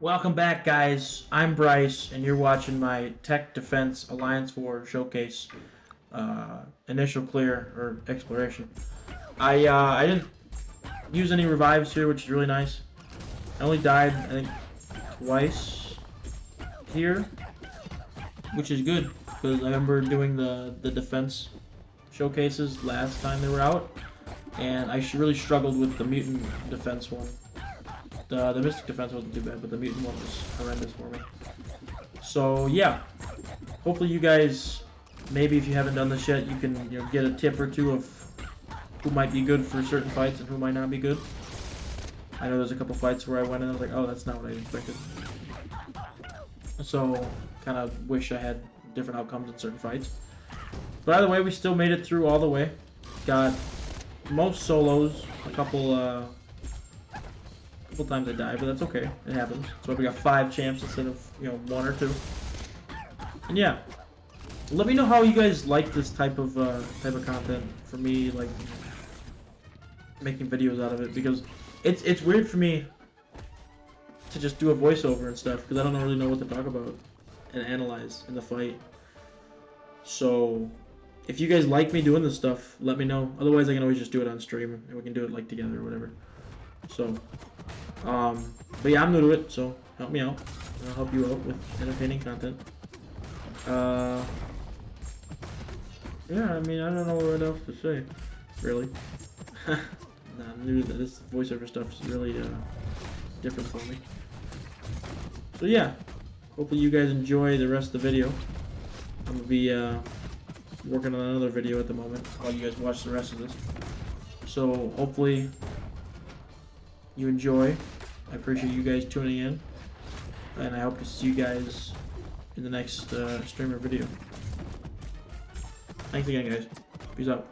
Welcome back, guys. I'm Bryce, and you're watching my Tech Defense Alliance War Showcase initial clear or exploration. I didn't use any revives here, which is really nice. I only died I think twice here, which is good because I remember doing the defense showcases last time they were out, and I really struggled with the mutant defense one. The mystic defense wasn't too bad, but the mutant one was horrendous for me. So yeah, hopefully you guys, maybe if you haven't done this yet, you can get a tip or two of who might be good for certain fights and who might not be good. I know there's a couple fights where I went in and I was like, oh, that's not what I expected. So kind of wish I had different outcomes in certain fights. But either way, we still made it through all the way. Got most solos, a couple times I died, but that's okay. It happens. So we got 5 champs instead of 1 or 2. And yeah, let me know how you guys like this type of content for me, like making videos out of it, because it's weird for me to just do a voiceover and stuff because I don't really know what to talk about and analyze in the fight. So if you guys like me doing this stuff, let me know. Otherwise, I can always just do it on stream and we can do it like together or whatever. So, but yeah, I'm new to it, so help me out. I'll help you out with entertaining content. Yeah, I mean, I don't know what else to say, really. Nah, I'm new to this voiceover stuff is really different for me. So yeah, hopefully you guys enjoy the rest of the video. I'm gonna be working on another video at the moment while you guys watch the rest of this. So hopefully you enjoy. I appreciate you guys tuning in, and I hope to see you guys in the next streamer video. Thanks again, guys. Peace out.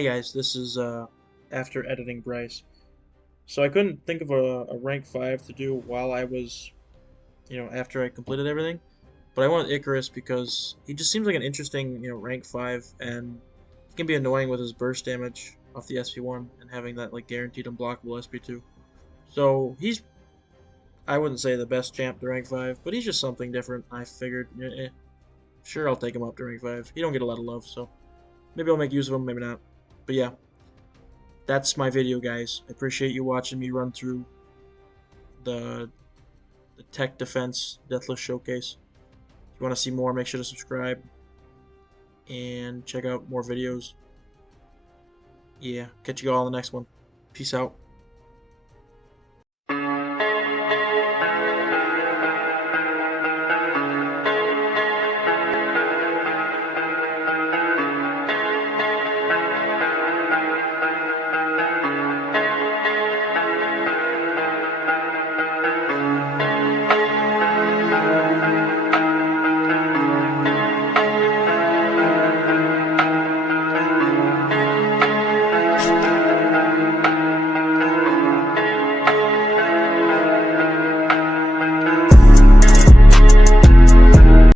Hey guys, this is after editing Bryce. So I couldn't think of a rank 5 to do while I was, after I completed everything. But I wanted Icarus because he just seems like an interesting, rank 5, and he can be annoying with his burst damage off the SP1 and having that like guaranteed unblockable SP2. So he's, I wouldn't say the best champ to rank 5, but he's just something different. I figured, sure, I'll take him up to rank 5. He don't get a lot of love, so maybe I'll make use of him, maybe not. But yeah, that's my video, guys. I appreciate you watching me run through the Tech Defense Deathless Showcase. If you want to see more, make sure to subscribe and check out more videos. Yeah, catch you all in the next one. Peace out.